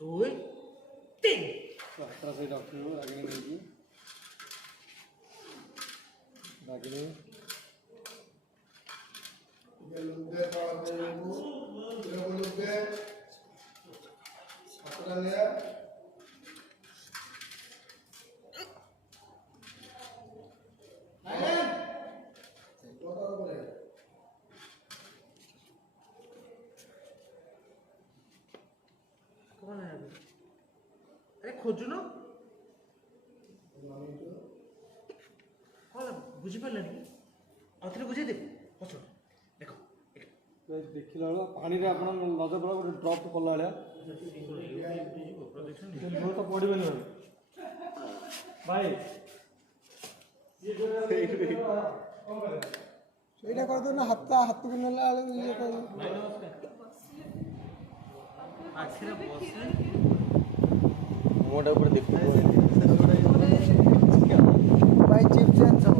2 3 अठरा से डॉक्टर आगे नहीं आगे ये लुंगे पाले वो ये लुंगे अठरा ले अरे खोजुन कौन बुझी पारानी आउे बुझे देव पछ देख देखला पानी रे आपण नजर पड़ा गोटे ड्रॉप कला भाया तो पड़े भाई ସେଇଟା କରିଦେଉ ନା ହାତକୁ ନେଲା ବେଳକୁ ଇଏ କରି ମୋଟା ଉପରେ ଦେଖ ଭାଇ ଚିପ୍ ଚେଞ୍ଜ ହେବ